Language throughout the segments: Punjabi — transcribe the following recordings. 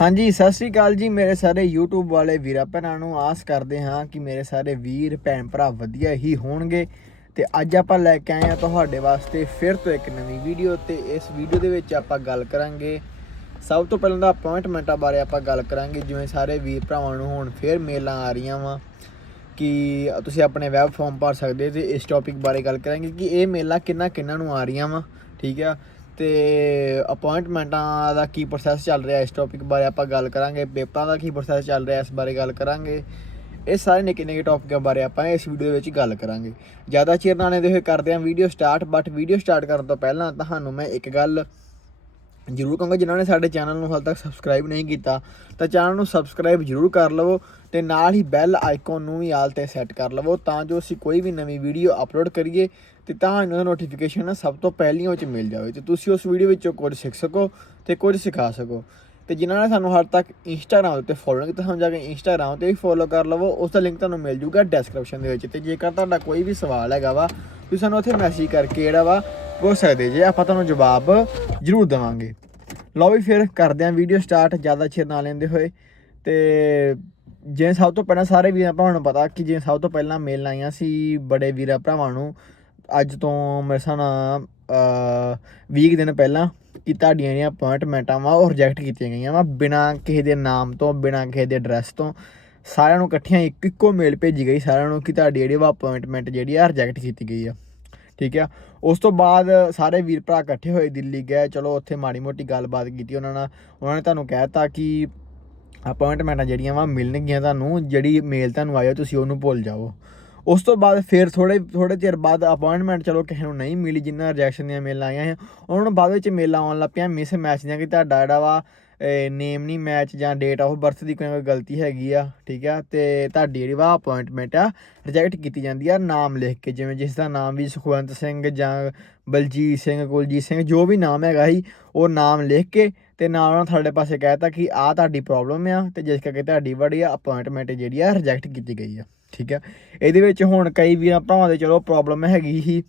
ਹਾਂਜੀ, ਸਤਿ ਸ੍ਰੀ ਅਕਾਲ ਜੀ ਮੇਰੇ ਸਾਰੇ YouTube ਵਾਲੇ ਵੀਰਾਂ, ਭੈਣਾਂ ਨੂੰ ਆਸ ਕਰਦੇ ਹਾਂ ਕਿ ਮੇਰੇ ਸਾਰੇ ਵੀਰ, ਭੈਣ ਭਰਾ ਵਧੀਆ ਹੀ ਹੋਣਗੇ ਤੇ ਅੱਜ ਆਪਾਂ ਲੈ ਕੇ ਆਏ ਹਾਂ ਤੁਹਾਡੇ ਵਾਸਤੇ ਫਿਰ ਤੋਂ ਇੱਕ ਨਵੀਂ ਵੀਡੀਓ ਤੇ ਇਸ ਵੀਡੀਓ ਦੇ ਵਿੱਚ ਆਪਾਂ ਗੱਲ ਕਰਾਂਗੇ। ਸਭ ਤੋਂ ਪਹਿਲਾਂ ਤਾਂ ਅਪਾਇੰਟਮੈਂਟਾਂ ਬਾਰੇ ਆਪਾਂ ਗੱਲ ਕਰਾਂਗੇ, ਜਿਵੇਂ ਸਾਰੇ ਵੀਰ ਭਰਾਵਾਂ ਨੂੰ ਹੁਣ ਫਿਰ ਮੇਲਾਂ ਆ ਰਹੀਆਂ ਵਾ ਕਿ ਤੁਸੀਂ ਆਪਣੇ ਵੈਬ ਫਾਰਮ ਭਰ ਸਕਦੇ ਤੇ ਇਸ ਟੌਪਿਕ ਬਾਰੇ ਗੱਲ ਕਰਾਂਗੇ ਕਿ ਇਹ ਮੇਲਾ ਕਿੰਨਾ ਕਿੰਨਾ ਨੂੰ ਆ ਰਹੀਆਂ ਵਾ, ਠੀਕ ਆ? ਤੇ ਅਪਾਇੰਟਮੈਂਟਾਂ ਦਾ ਕੀ ਪ੍ਰੋਸੈਸ ਚੱਲ ਰਿਹਾ ਇਸ ਟੌਪਿਕ ਬਾਰੇ ਆਪਾਂ ਗੱਲ ਕਰਾਂਗੇ ਪੇਪਰਾਂ ਦਾ ਕੀ ਪ੍ਰੋਸੈਸ ਚੱਲ ਰਿਹਾ ਇਸ ਬਾਰੇ ਗੱਲ ਕਰਾਂਗੇ। ਇਹ ਸਾਰੇ ਨਿੱਕੇ ਨਿੱਕੇ ਟੌਪਿਕਾਂ ਬਾਰੇ ਆਪਾਂ ਇਸ ਵੀਡੀਓ ਦੇ ਵਿੱਚ ਗੱਲ ਕਰਾਂਗੇ। ਜ਼ਿਆਦਾ ਚਿਰ ਨਾਲ ਇਹਦੇ ਹੋਏ ਕਰਦੇ ਹਾਂ video start but video start ਕਰਨ ਤੋਂ ਪਹਿਲਾਂ ਤੁਹਾਨੂੰ ਮੈਂ ਇੱਕ ਗੱਲ ਜਰੂਰ ਕਹਾਂਗਾ, ਜਿਨ੍ਹਾਂ ਨੇ ਸਾਡੇ ਚੈਨਲ ਨੂੰ ਹਾਲ ਤੱਕ ਸਬਸਕ੍ਰਾਈਬ ਨਹੀਂ ਕੀਤਾ, ਤਾਂ ਚੈਨਲ ਨੂੰ ਸਬਸਕ੍ਰਾਈਬ ਜਰੂਰ ਕਰ ਲਵੋ ਤੇ ਨਾਲ ਹੀ ਬੈਲ ਆਈਕਨ ਨੂੰ ਵੀ ਆਲ ਤੇ ਸੈੱਟ ਕਰ ਲਵੋ, ਤਾਂ ਜੋ ਅਸੀਂ ਕੋਈ ਵੀ ਨਵੀਂ ਵੀਡੀਓ ਅਪਲੋਡ ਕਰੀਏ ਤੇ ਤੁਹਾਨੂੰ ਉਹਦਾ ਨੋਟੀਫਿਕੇਸ਼ਨ ਸਭ ਤੋਂ ਪਹਿਲੀ ਉਹ ਚ ਮਿਲ ਜਾਵੇ ਤੇ ਤੁਸੀਂ ਉਸ ਵੀਡੀਓ ਵਿੱਚੋਂ ਕੁਝ ਸਿੱਖ ਸਕੋ ਤੇ ਕੁਝ ਸਿਖਾ ਸਕੋ। ਤੇ ਜਿਨ੍ਹਾਂ ਨੇ ਸਾਨੂੰ ਹਾਲ ਤੱਕ ਇੰਸਟਾਗ੍ਰam ਉੱਤੇ ਫੋਲੋ ਨਹੀਂ ਕੀਤਾ ਸਾਨੂੰ ਜਾ ਕੇ ਇੰਸਟਾਗ੍ਰam ਤੇ ਵੀ ਫੋਲੋ ਕਰ ਲਵੋ, ਉਸ ਦਾ ਲਿੰਕ ਤੁਹਾਨੂੰ ਮਿਲ ਜੂਗਾ ਡਿਸਕ੍ਰਿਪਸ਼ਨ ਦੇ ਵਿੱਚ ਤੇ ਜੇਕਰ ਤੁਹਾਡਾ ਕੋਈ ਵੀ ਸਵਾਲ ਹੈਗਾ ਵਾ, ਤੁਸੀਂ ਸਾਨੂੰ ਉੱਥੇ ਮੈਸੇਜ ਕਰਕੇ ਜਿਹੜਾ ਵਾ ਪੁੱਛ ਸਕਦੇ ਜੇ, ਆਪਾਂ ਤੁਹਾਨੂੰ ਜਵਾਬ ਜ਼ਰੂਰ ਦੇਵਾਂਗੇ। ਲਓ ਵੀ ਫਿਰ ਕਰਦੇ ਆਂ ਵੀਡੀਓ ਸਟਾਰਟ ਜ਼ਿਆਦਾ ਚਿਰ ਨਾ ਲੈਂਦੇ ਹੋਏ ਤੇ ਜੇ ਸਭ ਤੋਂ ਪਹਿਲਾਂ ਸਾਰੇ ਵੀਰਾਂ ਭਰਾਵਾਂ ਨੂੰ ਪਤਾ ਕਿ ਜੇ ਸਭ ਤੋਂ ਪਹਿਲਾਂ ਮੇਲ ਆਈਆਂ ਸੀ ਬੜੇ ਵੀਰਾਂ ਭਰਾਵਾਂ ਨੂੰ ਅੱਜ ਤੋਂ ਮੇਰੇ ਹਿਸਾਬ ਨਾਲ ਅ 20 ਦਿਨ ਪਹਿਲਾਂ ਕਿ ਤੁਹਾਡੀਆਂ ਜਿਹੜੀਆਂ ਅਪਾਇੰਟਮੈਂਟਾਂ ਵਾ, ਉਹ ਰਿਜੈਕਟ ਕੀਤੀਆਂ ਗਈਆਂ ਵਾ, ਬਿਨਾਂ ਕਿਸੇ ਦੇ ਨਾਮ ਤੋਂ, ਬਿਨਾਂ ਕਿਸੇ ਦੇ ਐਡਰੈਸ ਤੋਂ। ਸਾਰਿਆਂ ਨੂੰ ਇਕੱਠੀਆਂ ਇੱਕ ਇੱਕੋ ਮੇਲ ਭੇਜੀ ਗਈ, ਸਾਰਿਆਂ ਨੂੰ ਕਿ ਤੁਹਾਡੀ ਜਿਹੜੀ ਵਾ ਅਪਾਇੰਟਮੈਂਟ ਜਿਹੜੀ ਆ ਰਿਜੈਕਟ ਕੀਤੀ ਗਈ ਆ। ਠੀਕ ਆ? ਉਸ ਤੋਂ ਬਾਅਦ ਸਾਰੇ ਵੀਰ ਭਰਾ ਇਕੱਠੇ ਹੋਏ, ਦਿੱਲੀ ਗਏ, ਚਲੋ ਉੱਥੇ ਮਾੜੀ ਮੋਟੀ ਗੱਲਬਾਤ ਕੀਤੀ ਉਹਨਾਂ ਨਾਲ। ਉਹਨਾਂ ਨੇ ਤੁਹਾਨੂੰ ਕਹਿਤਾ ਕਿ ਅਪਾਇੰਟਮੈਂਟਾਂ ਜਿਹੜੀਆਂ ਵਾ, ਮਿਲਣਗੀਆਂ ਤੁਹਾਨੂੰ, ਜਿਹੜੀ ਮੇਲ ਤੁਹਾਨੂੰ ਆਇਆ ਤੁਸੀਂ ਉਹਨੂੰ ਭੁੱਲ ਜਾਓ ਉਸ ਤੋਂ ਬਾਅਦ ਫਿਰ ਥੋੜੇ ਥੋੜੇ ਚਿਰ ਬਾਅਦ ਅਪਾਇੰਟਮੈਂਟ ਚਲੋ ਕਿਸੇ ਨੂੰ ਨਹੀਂ ਮਿਲੀ, ਜਿੰਨਾ ਰਿਜੈਕਸ਼ਨ ਦੀਆਂ ਮੇਲਾਂ ਆਈਆਂ ਸੀ। ਉਹਨਾਂ ਨੂੰ ਬਾਅਦ ਵਿੱਚ ਮੇਲਾਂ ਆਉਣ ਲੱਗ ਪਿਆ ਮਿਸ ਮੈਚ ਦੀਆਂ ਕਿ ਤੁਹਾਡਾ ਜਿਹੜਾ ਵਾ ਨੇਮ ਨਹੀਂ ਮੈਚ ਜਾਂ ਡੇਟ ਆਫ ਬਰਥ ਦੀ ਕੋਈ ਗਲਤੀ ਹੈਗੀ ਆ, ਠੀਕ ਆ? ਤੇ ਤੁਹਾਡੀ ਜਿਹੜੀ ਵਾ ਅਪਾਇੰਟਮੈਂਟ ਆ ਰਿਜੈਕਟ ਕੀਤੀ ਜਾਂਦੀ ਆ ਨਾਮ ਲਿਖ ਕੇ, ਜਿਵੇਂ ਜਿਸ ਦਾ ਨਾਮ ਵੀ ਸੁਖਵੰਤ ਸਿੰਘ ਜਾਂ ਬਲਜੀਤ ਸਿੰਘ, ਕੁਲਜੀਤ ਸਿੰਘ, ਜੋ ਵੀ ਨਾਮ ਹੈਗਾ ਸੀ, ਉਹ ਨਾਮ ਲਿਖ ਕੇ ਤੇ ਨਾਲ ਉਹਨਾਂ ਤੁਹਾਡੇ ਪਾਸੇ ਕਹਿਤਾ ਕਿ ਆ ਤੁਹਾਡੀ ਪ੍ਰੋਬਲਮ ਆ ਤੇ ਜਿਸ ਕਰਕੇ ਤੁਹਾਡੀ ਬੜੀ ਆ ਅਪਾਇੰਟਮੈਂਟ ਜਿਹੜੀ ਆ ਰਿਜੈਕਟ ਕੀਤੀ ਗਈ ਆ। ਠੀਕ ਆ ਇਹਦੇ ਵਿੱਚ ਹੁਣ ਕਈ ਵੀਰਾਂ ਭਰਾਵਾਂ ਦੇ ਚਲੋ ਪ੍ਰੋਬਲਮ ਹੈਗੀ ਸੀ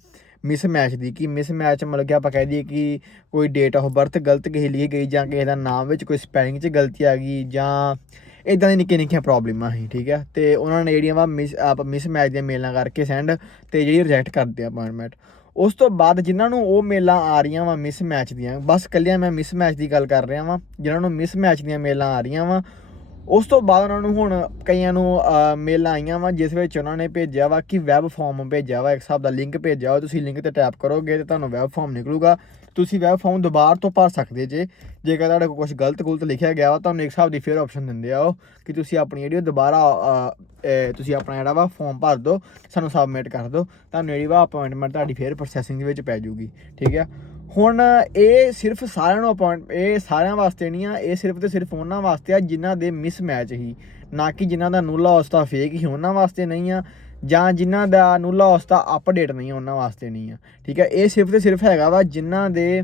ਮਿਸ ਮੈਚ ਦੀ ਕਿ ਮਿਸ ਮੈਚ ਮਤਲਬ ਕਿ ਆਪਾਂ ਕਹਿ ਦਈਏ ਕਿ ਕੋਈ ਡੇਟ ਆਫ ਬਰਥ ਗਲਤ ਕਿਸੇ ਲਈ ਗਈ ਜਾਂ ਕਿਸੇ ਦਾ ਨਾਮ ਵਿੱਚ ਕੋਈ ਸਪੈਲਿੰਗ 'ਚ ਗਲਤੀ ਆ ਗਈ ਜਾਂ ਇਦਾਂ ਦੀ ਨਿੱਕੀਆਂ ਨਿੱਕੀਆਂ ਪ੍ਰੋਬਲਮਾਂ ਸੀ, ਠੀਕ ਹੈ। ਤੇ ਉਹਨਾਂ ਨੇ ਜਿਹੜੀਆਂ ਵਾ ਮਿਸ ਆਪ ਮਿਸ ਮੈਚ ਦੀਆਂ ਮੇਲਾਂ ਕਰਕੇ ਸੈਂਡ ਤੇ ਜਿਹੜੀ ਰਿਜੈਕਟ ਕਰਦੇ ਆ ਅਪਾਇੰਟਮੈਂਟ ਉਸ ਤੋਂ ਬਾਅਦ ਜਿਨ੍ਹਾਂ ਨੂੰ ਉਹ ਮੇਲਾਂ ਆ ਰਹੀਆਂ ਵਾ ਮਿਸ ਮੈਚ ਦੀਆਂ, ਬਸ ਕੱਲਿਆਂ ਮੈਂ ਮਿਸ ਮੈਚ ਦੀ ਗੱਲ ਕਰ ਰਿਹਾ ਵਾਂ, ਜਿਨ੍ਹਾਂ ਨੂੰ ਮਿਸ ਮੈਚ ਦੀਆਂ ਮੇਲਾਂ ਆ ਰਹੀਆਂ ਵਾ ਉਸ ਤੋਂ ਬਾਅਦ ਉਹਨਾਂ ਨੂੰ ਹੁਣ ਕਈਆਂ ਨੂੰ ਮੇਲਾਂ ਆਈਆਂ ਵਾ, ਜਿਸ ਵਿੱਚ ਉਹਨਾਂ ਨੇ ਭੇਜਿਆ ਵਾ ਕਿ ਵੈਬ ਫਾਰਮ ਭੇਜਿਆ ਵਾ, ਇੱਕ ਹਿਸਾਬ ਦਾ ਲਿੰਕ ਭੇਜਿਆ ਵਾ, ਤੁਸੀਂ ਲਿੰਕ ਤੇ ਟੈਪ ਕਰੋਗੇ ਤੇ ਤੁਹਾਨੂੰ ਵੈਬ ਫਾਰਮ ਨਿਕਲੂਗਾ। ਤੁਸੀਂ ਵੈਬ ਫਾਰਮ ਦੁਬਾਰਾ ਤੋਂ ਭਰ ਸਕਦੇ ਜੇ। ਜੇਕਰ ਤੁਹਾਡੇ ਕੋਲ ਕੁਝ ਗਲਤ ਗਲਤ ਲਿਖਿਆ ਗਿਆ ਵਾ, ਤੁਹਾਨੂੰ ਇੱਕ ਹਿਸਾਬ ਦੀ ਫੇਰ ਆਪਸ਼ਨ ਦਿੰਦੇ ਆ ਉਹ, ਕਿ ਤੁਸੀਂ ਆਪਣੀ ਜਿਹੜੀ ਉਹ ਦੁਬਾਰਾ ਤੁਸੀਂ ਆਪਣਾ ਜਿਹੜਾ ਵਾ ਫਾਰਮ ਭਰ ਦਿਓ ਸਾਨੂੰ ਸਬਮਿਟ ਕਰ ਦਿਓ ਤੁਹਾਨੂੰ ਜਿਹੜੀ ਵਾ ਅਪਾਇੰਟਮੈਂਟ ਤੁਹਾਡੀ ਫੇਰ ਪ੍ਰੋਸੈਸਿੰਗ ਦੇ ਵਿੱਚ ਪੈ ਜਾਊਗੀ। ਠੀਕ ਆ? ਹੁਣ ਇਹ ਸਿਰਫ ਸਾਰਿਆਂ ਨੂੰ ਅਪਾਇੰਟ ਇਹ ਸਾਰਿਆਂ ਵਾਸਤੇ ਨਹੀਂ ਆ, ਇਹ ਸਿਰਫ ਤੇ ਸਿਰਫ ਉਹਨਾਂ ਵਾਸਤੇ ਆ ਜਿਨ੍ਹਾਂ ਦੇ ਮਿਸ ਮੈਚ ਹੀ। ਨਾ ਕਿ ਜਿਨ੍ਹਾਂ ਦਾ ਨੂਲਾ ਉਸਤਾ ਫੇਕ ਹੀ ਉਹਨਾਂ ਵਾਸਤੇ ਨਹੀਂ ਆ, ਜਾਂ ਜਿਨ੍ਹਾਂ ਦਾ ਨੂਲਾ ਉਸਤਾ ਅਪਡੇਟ ਨਹੀਂ ਉਹਨਾਂ ਵਾਸਤੇ ਨਹੀਂ ਆ। ਠੀਕ ਹੈ, ਇਹ ਸਿਰਫ ਤੇ ਸਿਰਫ ਹੈਗਾ ਵਾ ਜਿਨ੍ਹਾਂ ਦੇ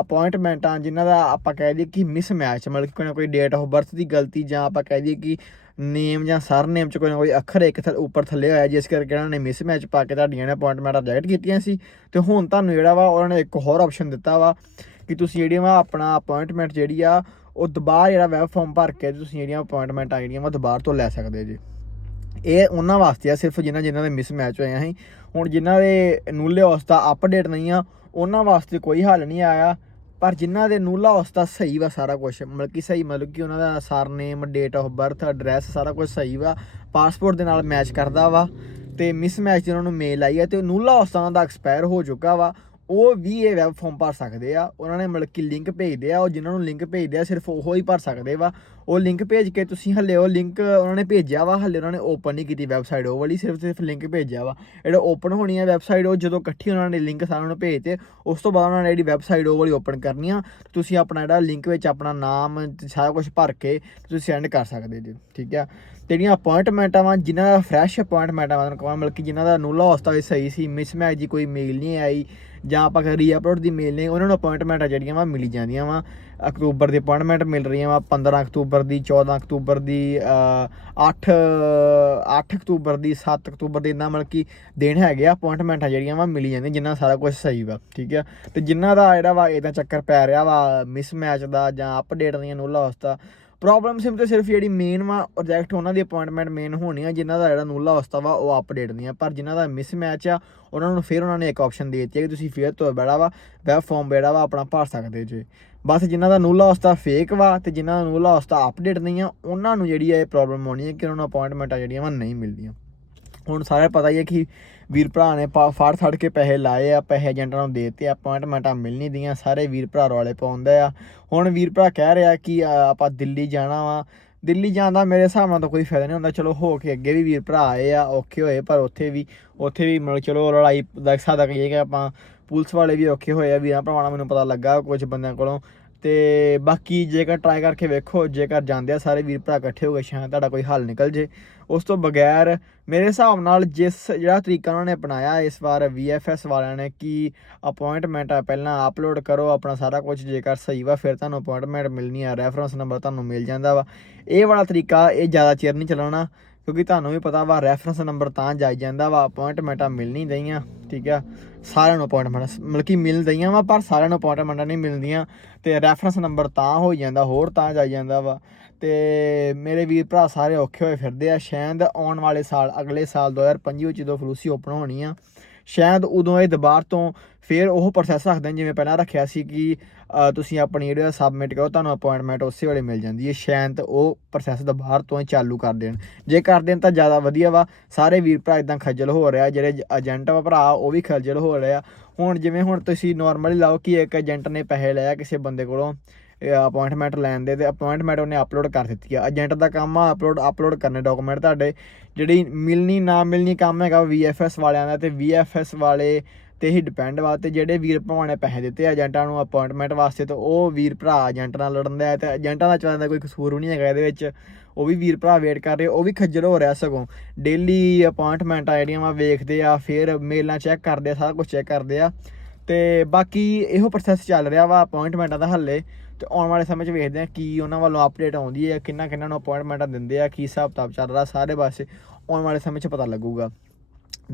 ਅਪਾਇੰਟਮੈਂਟਾਂ ਜਿਨ੍ਹਾਂ ਦਾ ਆਪਾਂ ਕਹਿ ਦਈਏ ਕਿ ਮਿਸ ਮੈਚ ਮਤਲਬ ਕਿ ਕੋਈ ਨਾ ਕੋਈ ਡੇਟ ਆਫ ਬਰਥ ਦੀ ਗਲਤੀ ਜਾਂ ਆਪਾਂ ਕਹਿ ਦਈਏ ਕਿ ਨੇਮ ਜਾਂ ਸਰਨੇਮ ਚ ਕੋਈ ਨਾ ਕੋਈ ਅੱਖਰ ਇੱਕ ਥੱਲੇ ਉੱਪਰ ਥੱਲੇ ਹੋਇਆ ਜਿਸ ਕਰਕੇ ਉਹਨਾਂ ਨੇ ਮਿਸ ਮੈਚ ਪਾ ਕੇ ਤੁਹਾਡੀਆਂ ਨੇ ਅਪਾਇੰਟਮੈਂਟਾਂ ਰਿਜੈਕਟ ਕੀਤੀਆਂ ਸੀ। ਤੇ ਹੁਣ ਤੁਹਾਨੂੰ ਜਿਹੜਾ ਵਾ, ਉਹਨਾਂ ਨੇ ਇੱਕ ਹੋਰ ਆਪਸ਼ਨ ਦਿੱਤਾ ਵਾ ਕਿ ਤੁਸੀਂ ਜਿਹੜੀ ਵਾ ਆਪਣਾ ਅਪਾਇੰਟਮੈਂਟ ਜਿਹੜੀ ਆ, ਉਹ ਦੁਬਾਰਾ ਜਿਹੜਾ ਵੈਬ ਫਾਰਮ ਭਰ ਕੇ ਤੁਸੀਂ ਜਿਹੜੀਆਂ ਅਪਾਇੰਟਮੈਂਟਾਂ ਜਿਹੜੀਆਂ ਵਾ ਦੁਬਾਰਾ ਤੋਂ ਲੈ ਸਕਦੇ ਜੀ। ਇਹ ਉਹਨਾਂ ਵਾਸਤੇ ਆ, ਸਿਰਫ ਜਿਨ੍ਹਾਂ ਜਿਨ੍ਹਾਂ ਦੇ ਮਿਸ ਮੈਚ ਹੋਏ ਆ ਸੀ ਹੁਣ ਜਿਨ੍ਹਾਂ ਦੇ ਨੂਲੇ ਦਾ ਅਪਡੇਟ ਨਹੀਂ ਆ, ਉਹਨਾਂ ਵਾਸਤੇ ਕੋਈ ਹੱਲ ਨਹੀਂ ਆਇਆ। ਪਰ ਜਿਨ੍ਹਾਂ ਦੇ ਨੂਲਾ ਉਸਤਾ ਸਹੀ ਵਾ ਸਾਰਾ ਕੁਝ ਮਤਲਬ ਕਿ ਸਹੀ, ਮਤਲਬ ਕਿ ਉਹਨਾਂ ਦਾ surname date of birth address ਸਾਰਾ ਕੁਝ ਸਹੀ ਵਾ ਪਾਸਪੋਰਟ ਦੇ ਨਾਲ ਮੈਚ ਕਰਦਾ ਵਾ ਤੇ ਮਿਸਮੈਚ ਜਿਹਨਾਂ ਨੂੰ ਮੇਲ ਆਈ ਹੈ ਤੇ ਨੂਲਾ ਉਸਤਾ ਉਹਨਾਂ ਦਾ ਐਕਸਪਾਇਰ ਹੋ ਚੁੱਕਾ ਵਾ, ਉਹ ਵੀ ਇਹ ਵੈਬ ਫਾਰਮ ਭਰ ਸਕਦੇ ਆ, ਉਹਨਾਂ ਨੇ ਮਤਲਬ ਕਿ ਲਿੰਕ ਭੇਜਦੇ ਆ ਉਹ ਜਿਨ੍ਹਾਂ ਨੂੰ ਲਿੰਕ ਭੇਜਦੇ ਆ ਸਿਰਫ ਉਹ ਹੀ ਭਰ ਸਕਦੇ ਵਾ ਉਹ ਲਿੰਕ ਭੇਜ ਕੇ ਤੁਸੀਂ ਹੱਲੇ ਉਹ ਲਿੰਕ ਉਹਨਾਂ ਨੇ ਭੇਜਿਆ ਵਾ, ਹੱਲੇ ਉਹਨਾਂ ਨੇ ਓਪਨ ਨਹੀਂ ਕੀਤੀ ਵੈਬਸਾਈਟ ਉਹ ਵਾਲੀ ਸਿਰਫ ਸਿਰਫ ਲਿੰਕ ਭੇਜਿਆ ਵਾ। ਜਿਹੜਾ ਓਪਨ ਹੋਣੀ ਆ ਵੈਬਸਾਈਟ ਉਹ ਜਦੋਂ ਇਕੱਠੀ ਉਹਨਾਂ ਨੇ ਲਿੰਕ ਸਾਰਿਆਂ ਨੂੰ ਭੇਜਤੇ, ਉਸ ਤੋਂ ਬਾਅਦ ਉਹਨਾਂ ਨੇ ਜਿਹੜੀ ਵੈਬਸਾਈਟ ਉਹ ਵਾਲੀ ਓਪਨ ਕਰਨੀ ਆ, ਤੁਸੀਂ ਆਪਣਾ ਜਿਹੜਾ ਲਿੰਕ ਵਿੱਚ ਆਪਣਾ ਨਾਮ ਸਾਰਾ ਕੁਝ ਭਰ ਕੇ ਤੁਸੀਂ ਸੈਂਡ ਕਰ ਸਕਦੇ ਜੀ, ਠੀਕ ਆ? ਤੇ ਜਿਹੜੀਆਂ ਅਪਾਇੰਟਮੈਂਟਾਂ ਵਾ, ਜਿਨ੍ਹਾਂ ਦਾ ਫਰੈਸ਼ ਅਪਾਇੰਟਮੈਂਟਾਂ ਵਾ ਕਹਾਂ ਮਤਲਬ ਕਿ ਜਿਨ੍ਹਾਂ ਦਾ ਨੂਲਾ ਹਸਤਾ ਵੀ ਸਹੀ ਸੀ ਮਿਸ ਮੈਚ ਦੀ ਕੋਈ ਮੇਲ ਨਹੀਂ ਆਈ, ਜਾਂ ਆਪਾਂ ਕਰੀ ਅਪਲੋਡ ਦੀ ਮੇਲ ਨਹੀਂ, ਉਹਨਾਂ ਨੂੰ ਅਪਾਇੰਟਮੈਂਟਾਂ ਜਿਹੜੀਆਂ ਵਾ ਮਿਲੀ ਜਾਂਦੀਆਂ ਵਾ। ਅਕਤੂਬਰ ਦੀ ਅਪਾਇੰਟਮੈਂਟ ਮਿਲ ਰਹੀਆਂ ਵਾ 15 ਅਕਤੂਬਰ ਦੀ 14 ਅਕਤੂਬਰ ਦੀ 8 8 ਅਕਤੂਬਰ ਦੀ 7 ਅਕਤੂਬਰ ਦੀ ਇਦਾਂ ਮਤਲਬ ਕਿ ਦਿਨ ਹੈਗੇ ਆ ਅਪਾਇੰਟਮੈਂਟਾਂ ਜਿਹੜੀਆਂ ਵਾ, ਮਿਲੀ ਜਾਂਦੀਆਂ, ਜਿੰਨਾ ਸਾਰਾ ਕੁਝ ਸਹੀ ਵਾ, ਠੀਕ ਆ? ਤੇ ਜਿਨ੍ਹਾਂ ਦਾ ਜਿਹੜਾ ਵਾ, ਇਹਦਾ ਚੱਕਰ ਪੈ ਰਿਹਾ ਵਾ ਮਿਸਮੈਚ ਦਾ ਜਾਂ ਅਪਡੇਟ ਦੀਆਂ ਨੂਲਾ ਹਸਤਾ ਪ੍ਰੋਬਲਮ ਸਿਮ ਤੇ ਸਿਰਫ ਜਿਹੜੀ ਮੇਨ ਵਾ ਪ੍ਰੋਜੈਕਟ ਉਹਨਾਂ ਦੀ ਅਪਾਇੰਟਮੈਂਟ ਮੇਨ ਹੋਣੀ ਆ ਜਿਨ੍ਹਾਂ ਦਾ ਜਿਹੜਾ ਨੂਲਾ ਹਸਤਾ ਵਾ, ਉਹ ਅਪਡੇਟ ਨਹੀਂ ਆ ਪਰ ਜਿਨ੍ਹਾਂ ਦਾ ਮਿਸਮੈਚ ਆ, ਉਹਨਾਂ ਨੂੰ ਫਿਰ ਉਹਨਾਂ ਨੇ ਇੱਕ ਆਪਸ਼ਨ ਦੇ ਦਿੱਤੀ ਹੈ ਕਿ ਤੁਸੀਂ ਫਿਰ ਤੋਂ ਬੜਾ ਵਾ ਵੈਬ ਫਾਰਮ ਜਿਹੜਾ ਵਾ ਆਪਣਾ ਭਰ ਸਕਦੇ ਜੇ। ਬਸ ਜਿਨ੍ਹਾਂ ਦਾ ਨੂਲਾ ਹਸਤਾ ਫੇਕ ਵਾ ਤੇ ਜਿਨ੍ਹਾਂ ਦਾ ਨੂਲਾ ਹਸਤਾ ਅਪਡੇਟ ਨਹੀਂ ਆ, ਉਹਨਾਂ ਨੂੰ ਜਿਹੜੀ ਆ ਇਹ ਪ੍ਰੋਬਲਮ ਆਉਣੀ ਹੈ ਕਿ ਉਹਨਾਂ ਨੂੰ ਅਪਾਇੰਟਮੈਂਟਾਂ ਜਿਹੜੀਆਂ ਵਾ ਨਹੀਂ ਮਿਲਦੀਆਂ। ਹੁਣ ਸਾਰੇ ਪਤਾ ਹੀ ਹੈ ਕਿ ਵੀਰ ਭਰਾ ਨੇ ਪਾ- ਫੜ ਫੜ ਕੇ ਪੈਸੇ ਲਾਏ ਆ, ਪੈਸੇ ਏਜੰਟਾਂ ਨੂੰ ਦੇਤੇ ਅਪਾਇੰਟਮੈਂਟਾਂ ਮਿਲ ਨਹੀਂ ਦੀਆਂ, ਸਾਰੇ ਵੀਰ ਭਰਾ ਰੌਲੇ ਪਾਉਂਦੇ ਆ। ਹੁਣ ਵੀਰ ਭਰਾ ਕਹਿ ਰਿਹਾ ਕਿ ਆਪਾਂ ਦਿੱਲੀ ਜਾਣਾ ਵਾ। ਦਿੱਲੀ ਜਾਣ ਦਾ ਮੇਰੇ ਹਿਸਾਬ ਨਾਲ ਤਾਂ ਕੋਈ ਫਾਇਦਾ ਨਹੀਂ ਹੁੰਦਾ। ਚਲੋ ਹੋ ਕੇ ਅੱਗੇ ਵੀ ਵੀਰ ਭਰਾ ਆਏ ਆ, ਔਖੇ ਹੋਏ, ਪਰ ਉੱਥੇ ਵੀ ਉੱਥੇ ਵੀ ਮਤਲਬ ਚਲੋ ਲੜਾਈ ਦਾ ਸਕਦਾ ਕਹੀਏ ਕਿ ਆਪਾਂ ਪੁਲਿਸ ਵਾਲੇ ਵੀ ਔਖੇ ਹੋਏ ਆ, ਵੀਰਾਂ ਭਰਾਵਾਂ ਨਾਲ ਮੈਨੂੰ ਪਤਾ ਲੱਗਾ ਕੁਝ ਬੰਦਿਆਂ ਕੋਲੋਂ। ਤੇ ਬਾਕੀ ਜੇਕਰ ਟਰਾਈ ਕਰਕੇ ਵੇਖੋ, ਜੇਕਰ ਜਾਂਦੇ ਆ ਸਾਰੇ ਵੀਰ ਭਰਾ ਇਕੱਠੇ ਹੋ ਗਏ ਸ਼ਾਇਦ ਤੁਹਾਡਾ ਕੋਈ ਹੱਲ ਨਿਕਲ ਜੇ। ਉਸ ਤੋਂ ਬਗੈਰ ਮੇਰੇ ਹਿਸਾਬ ਨਾਲ ਜਿਸ ਜਿਹੜਾ ਤਰੀਕਾ ਉਹਨਾਂ ਨੇ ਅਪਣਾਇਆ ਇਸ ਵਾਰ VFS ਵਾਲਿਆਂ ਨੇ ਕਿ ਅਪਾਇੰਟਮੈਂਟ ਆ, ਪਹਿਲਾਂ ਅਪਲੋਡ ਕਰੋ ਆਪਣਾ ਸਾਰਾ ਕੁਝ ਜੇਕਰ ਸਹੀ ਵਾ ਫਿਰ ਤੁਹਾਨੂੰ ਅਪਾਇੰਟਮੈਂਟ ਮਿਲਣੀ ਆ ਰੈਫਰੈਂਸ ਨੰਬਰ ਤੁਹਾਨੂੰ ਮਿਲ ਜਾਂਦਾ ਵਾ। ਇਹ ਵਾਲਾ ਤਰੀਕਾ ਇਹ ਜ਼ਿਆਦਾ ਚਿਰ ਨਹੀਂ ਚੱਲਣਾ। ਕਿਉਂਕਿ ਤੁਹਾਨੂੰ ਵੀ ਪਤਾ ਵਾ ਰੈਫਰੈਂਸ ਨੰਬਰ ਤਾਂ ਜਾਈ ਜਾਂਦਾ ਵਾ ਅਪਾਇੰਟਮੈਂਟਾਂ ਮਿਲ ਨਹੀਂ ਦਈਆਂ ਠੀਕ ਆ? ਸਾਰਿਆਂ ਨੂੰ ਅਪਾਇੰਟਮੈਂਟ ਮਤਲਬ ਕਿ ਮਿਲ ਦਈਆਂ ਵਾ, ਪਰ ਸਾਰਿਆਂ ਨੂੰ ਅਪਾਇੰਟਮੈਂਟਾਂ ਨਹੀਂ ਮਿਲਦੀਆਂ। ਤੇ ਰੈਫਰੈਂਸ ਨੰਬਰ ਤਾਂ ਹੋ ਜਾਂਦਾ, ਹੋਰ ਤਾਂ ਜਾਈ ਜਾਂਦਾ ਵਾ। ਤੇ ਮੇਰੇ ਵੀਰ ਭਰਾ ਸਾਰੇ ਔਖੇ ਹੋਏ ਫਿਰਦੇ ਆ। ਸ਼ਾਇਦ ਆਉਣ ਵਾਲੇ ਸਾਲ, ਅਗਲੇ ਸਾਲ 2025 ਵਿੱਚ ਜਦੋਂ ਫਲੂਸੀ ਓਪਨ ਹੋਣੀ ਆ ਸ਼ਾਇਦ ਉਦੋਂ ਇਹ ਦੁਬਾਰ ਤੋਂ ਫਿਰ ਉਹ ਪ੍ਰੋਸੈਸ ਰੱਖਦੇ ਨੇ, ਜਿਵੇਂ ਪਹਿਲਾਂ ਰੱਖਿਆ ਸੀ ਕਿ ਤੁਸੀਂ ਆਪਣੀ ਜਿਹੜੀ ਸਬਮਿਟ ਕਰੋ, ਤੁਹਾਨੂੰ ਅਪਾਇੰਟਮੈਂਟ ਉਸੇ ਵੇਲੇ ਮਿਲ ਜਾਂਦੀ ਹੈ। ਸ਼ਾਇਦ ਉਹ ਪ੍ਰੋਸੈਸ ਦੁਬਾਰ ਤੋਂ ਹੀ ਚਾਲੂ ਕਰ ਦੇਣ। ਜੇ ਕਰ ਦੇਣ ਤਾਂ ਜ਼ਿਆਦਾ ਵਧੀਆ ਵਾ। ਸਾਰੇ ਵੀਰ ਭਰਾ ਇਦਾਂ ਖੱਜਲ ਹੋ ਰਿਹਾ, ਜਿਹੜੇ ਏਜੰਟ ਵਾ ਭਰਾ, ਉਹ ਵੀ ਖੱਜਲ ਹੋ ਰਿਹਾ ਹੁਣ ਜਿਵੇਂ ਹੁਣ ਤੁਸੀਂ ਨਾਰਮਲੀ ਲਾਓ ਕਿ ਇੱਕ ਏਜੰਟ ਨੇ ਪੈਸੇ ਲਿਆ ਕਿਸੇ ਬੰਦੇ ਕੋਲੋਂ ਅਪਾਇੰਟਮੈਂਟ ਲੈਣ ਦੇ ਤੇ ਅਪਾਇੰਟਮੈਂਟ ਉਹਨੇ ਅਪਲੋਡ ਕਰ ਦਿੱਤੀ ਆ। ਏਜੰਟ ਦਾ ਕੰਮ ਆ ਅਪਲੋਡ ਅਪਲੋਡ ਕਰਨੇ ਡਾਕੂਮੈਂਟ ਤੁਹਾਡੇ। ਜਿਹੜੀ ਮਿਲਣੀ, ਨਾ ਮਿਲਣੀ ਕੰਮ ਹੈਗਾ VFS ਵਾਲਿਆਂ ਦਾ ਤੇ VFS ਵਾਲੇ ਤੇ ਹੀ ਡਿਪੈਂਡ ਵਾ ਤੇ ਜਿਹੜੇ ਵੀਰ ਭਰਾਵਾਂ ਨੇ ਪੈਸੇ ਦਿੱਤੇ ਏਜੰਟਾਂ ਨੂੰ ਅਪਾਇੰਟਮੈਂਟ ਵਾਸਤੇ ਤੇ ਉਹ ਵੀਰ ਭਰਾ ਏਜੰਟ ਨਾਲ ਲੜਨ ਦਾ ਤੇ ਏਜੰਟਾਂ ਦਾ ਚਾਹੁੰਦਾ ਕੋਈ ਕਸੂਰ ਵੀ ਨਹੀਂ ਹੈਗਾ ਇਹਦੇ ਵਿੱਚ। ਉਹ ਵੀ ਵੀਰ ਭਰਾ ਵੇਟ ਕਰ ਰਹੇ, ਉਹ ਵੀ ਖੱਜਲ ਹੋ ਰਿਹਾ ਸਗੋਂ। ਡੇਲੀ ਅਪਾਇੰਟਮੈਂਟਾਂ ਜਿਹੜੀਆਂ ਵਾ ਵੇਖਦੇ ਆ, ਫਿਰ ਮੇਲਾਂ ਚੈੱਕ ਕਰਦੇ ਆ, ਸਾਰਾ ਕੁਝ ਚੈੱਕ ਕਰਦੇ ਆ। ਤੇ ਬਾਕੀ ਇਹੋ ਪ੍ਰੋਸੈਸ ਚੱਲ ਰਿਹਾ ਵਾ ਅਪਾਇੰਟਮੈਂਟਾਂ ਦਾ ਹੱਲੇ। ਤੇ ਆਉਣ ਵਾਲੇ ਸਮੇਂ 'ਚ ਵੇਖਦੇ ਆ ਕੀ ਉਹਨਾਂ ਵੱਲੋਂ ਅਪਡੇਟ ਆਉਂਦੀ ਹੈ ਕਿੰਨਾ ਕਿੰਨਾ ਨੂੰ ਅਪਾਇੰਟਮੈਂਟਾਂ ਦਿੰਦੇ ਆ, ਕੀ ਹਿਸਾਬ ਕਿਤਾਬ ਚੱਲ ਰਿਹਾ ਸਾਰੇ ਪਾਸੇ, ਆਉਣ ਵਾਲੇ ਸਮੇਂ 'ਚ ਪਤਾ ਲੱਗੂਗਾ।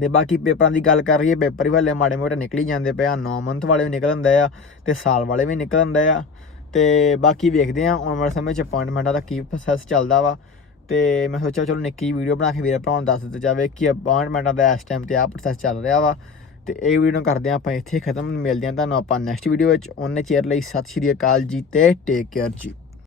ਤੇ ਬਾਕੀ ਪੇਪਰਾਂ ਦੀ ਗੱਲ ਕਰ ਰਹੀਏ ਪੇਪਰ ਵੀ ਹਲੇ ਮਾੜੇ ਮੋਟੇ ਨਿਕਲ ਹੀ ਜਾਂਦੇ ਪਏ ਆ 9 ਮੰਥ ਵਾਲੇ ਵੀ ਨਿਕਲ ਹੁੰਦੇ ਆ ਤੇ ਸਾਲ ਵਾਲੇ ਵੀ ਨਿਕਲ ਹੁੰਦੇ ਆ। ਤੇ ਬਾਕੀ ਵੇਖਦੇ ਆ ਆਉਣ ਵਾਲੇ ਸਮੇਂ 'ਚ ਅਪਾਇੰਟਮੈਂਟਾਂ ਦਾ ਕੀ ਪ੍ਰੋਸੈਸ ਚੱਲਦਾ ਵਾ। ਤੇ ਮੈਂ ਸੋਚਿਆ ਚਲੋ ਨਿੱਕੀ ਵੀਡੀਓ ਬਣਾ ਕੇ ਵੀਰੇ ਭਰਾਵਾਂ ਨੂੰ ਦੱਸ ਦਿੱਤਾ ਜਾਵੇ ਕਿ ਅਪਾਇੰਟਮੈਂਟਾਂ ਦਾ ਇਸ ਟਾਈਮ ਤੇ ਆ ਪ੍ਰੋਸੈਸ ਚੱਲ ਰਿਹਾ ਵਾ। ਤੇ ਇਹ ਵੀਡੀਓ ਕਰਦੇ ਆ ਆਪਾਂ ਇੱਥੇ ਖਤਮ। ਮਿਲਦੇ ਹਾਂ ਤੁਹਾਨੂੰ ਆਪਾਂ ਨੈਕਸਟ ਵੀਡੀਓ ਵਿੱਚ। ਉਹਨੇ ਚੇਅਰ ਲਈ ਸਤਿ ਸ਼੍ਰੀ ਅਕਾਲ ਜੀ ਤੇ ਟੇਕ ਕੇਅਰ ਜੀ।